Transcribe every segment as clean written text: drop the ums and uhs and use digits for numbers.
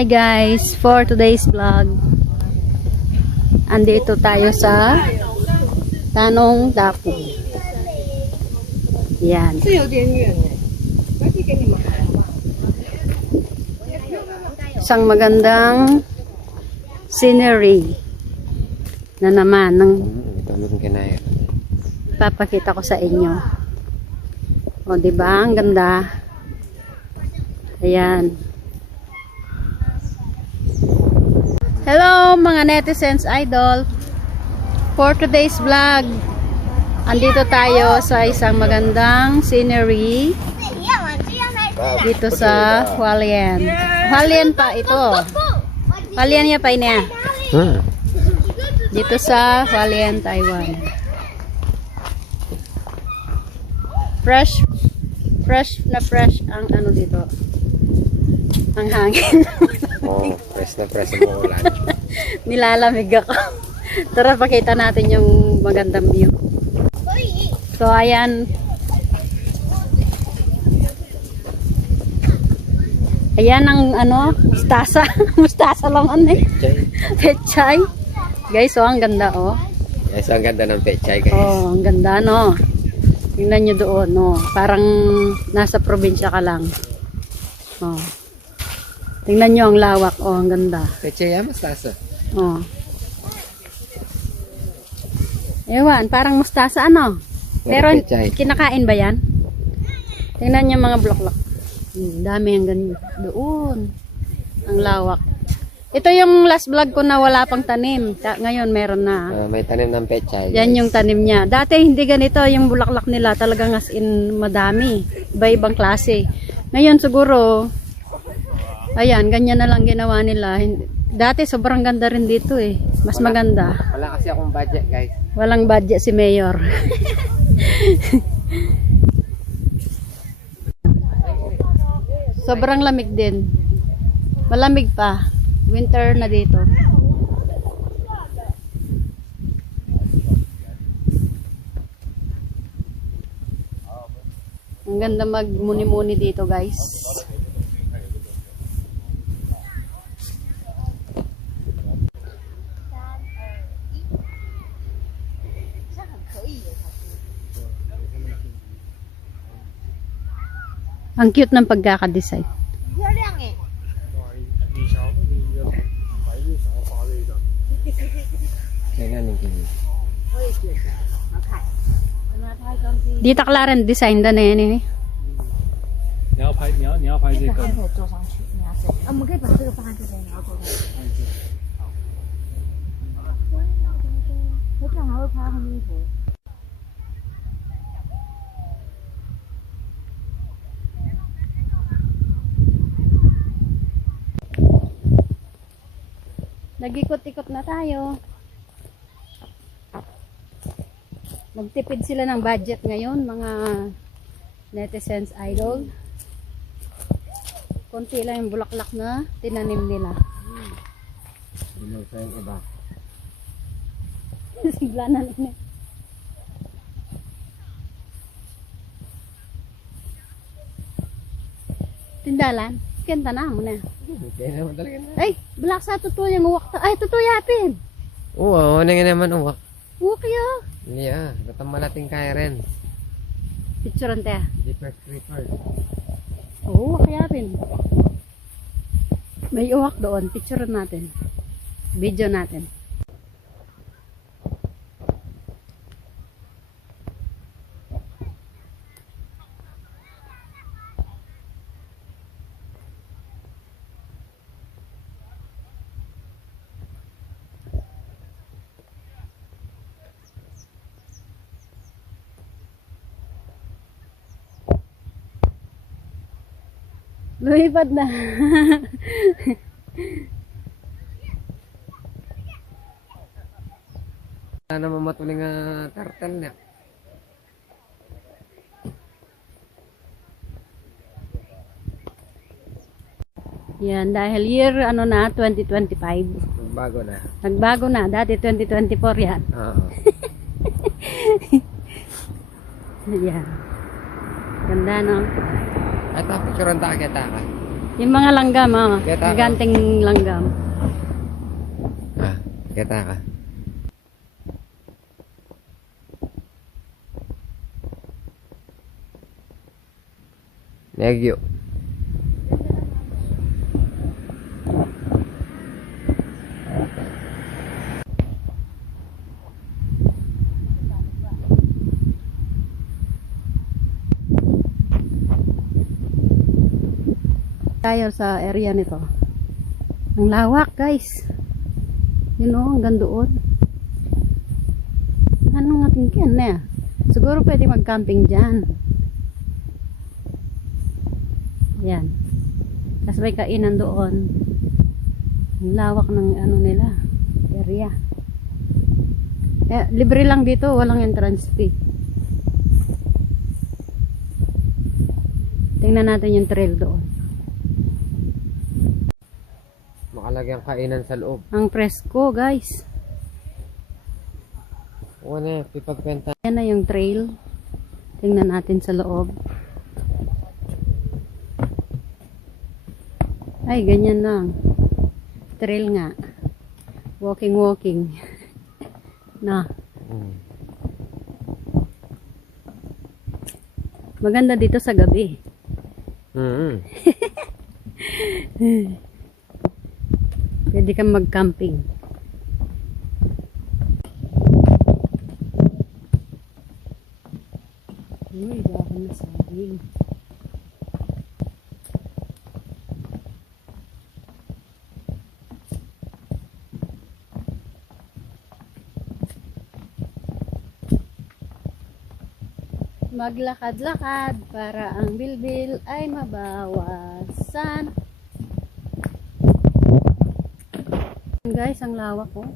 Hi guys, for today's vlog, andito tayo sa Tanong Dapo. Yan. Isang magandang scenery na naman ng papakita ko sa inyo. O, diba? Ang ganda. Ayan. Hello mga netizens idol. For today's vlog, andito tayo sa isang magandang scenery dito sa Hualien. Hualien pa ito. Hualien ya pa ini ya. Dito sa Hualien, Taiwan. Fresh ang ano dito. Ang hangin. Oh, press na mo ulan. Nilalamig ako. Tara, pakita natin yung magandang view. So, ayan. Ayan ang ano, mustasa. Mustasa lang ano eh. Pechay. Guys, oh, ang ganda oh. Yes, ang ganda ng pechay guys. Oh, ang ganda no. Tingnan nyo doon, no. Parang nasa probinsya ka lang. Oh. Tingnan nyo ang lawak. Oh, ang ganda. Pechay yan, mustasa. Oh. Ewan, parang mustasa ano. Pero kinakain ba yan? Tingnan nyo mga block-block. Dami ang ganda. Doon. Ang lawak. Ito yung last vlog ko na wala pang tanim. Ngayon meron na. May tanim ng pechay. Yan yung tanim niya. Dati hindi ganito yung bulaklak nila. Talagang as in madami. Iba-ibang klase. Ngayon siguro, ayan, ganyan na lang ginawa nila. Dati sobrang ganda rin dito eh. Mas maganda. Wala kasi akong budget guys. Walang budget si Mayor. Sobrang lamig din. Malamig pa. Winter na dito. Ang ganda magmuni-muni dito guys. Ang cute ng pagkakadesign. Di taklaran design da na yan eh. 你要拍这个。坐上去，你要坐。我们可以把这个放在这边，你要坐上去。我正好会拍后面一坨。Nag-ikot-ikot na tayo. Nagtipid sila ng budget ngayon, mga netizens idol. Konti lang yung bulaklak na tinanim nila. Ano sa yung iba? Sigla na lang. Tindalan, kenta na mo na. Kaya naman talaga na. Ay, bulak sa tutuya ng uwak. Ay, tutuya apin. Oo, ano nga naman uwak. Uwak kayo. Yeah, batang malating kaya rin. Picturean tayo. Deeper creeper. Oo, uwak kaya apin. May uwak doon. Picturean natin. Video natin. Lumipad na. Wala naman matuling turtle niya. Yan, dahil year ano na 2025. Bago na. Nagbago na, dati 2024 yan. Oo. Yan. Ganda no. Ito, picturean ta kita ka. Yung mga langgam, oh. Kita ka. Giganting langgam. Kita ka. Negyo. Tayo sa area nito. Ang lawak, guys. Yun o, hanggang doon. Ano nga tingin na? Siguro pwede mag-camping dyan. Yan. Tapos may kainan doon. Ang lawak ng ano nila. Area. Libre lang dito. Walang entrance fee. Tingnan natin yung trail doon. Makalagyan kainan sa loob. Ang presko, guys. Una, pipagpenta. Yan na yung trail. Tingnan natin sa loob. Ay, ganyan lang. Trail nga. Walking. Na. Maganda dito sa gabi. Pwede kang mag-camping. Uy, dahon na saging. Maglakad-lakad para ang bilbil ay mabawasan. Guys, ang lawak ko.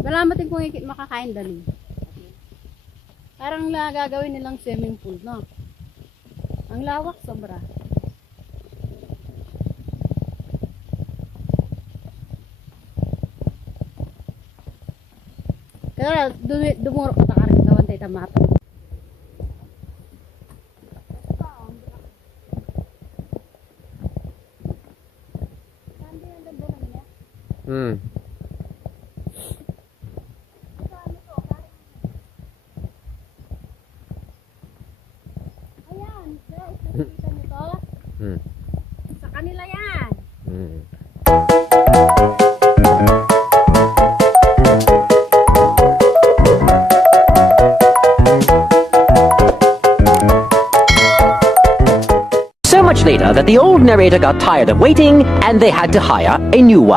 Malamatin kung makakain dali. Parang gagawin nilang swimming pool, no? Ang lawak sobra. Kaya dumurok ka ka rin gawan tayo tamato. Ayan, guys, nakikita nyo to? Sa kanila yan. So much later that the old narrator got tired of waiting and they had to hire a new one.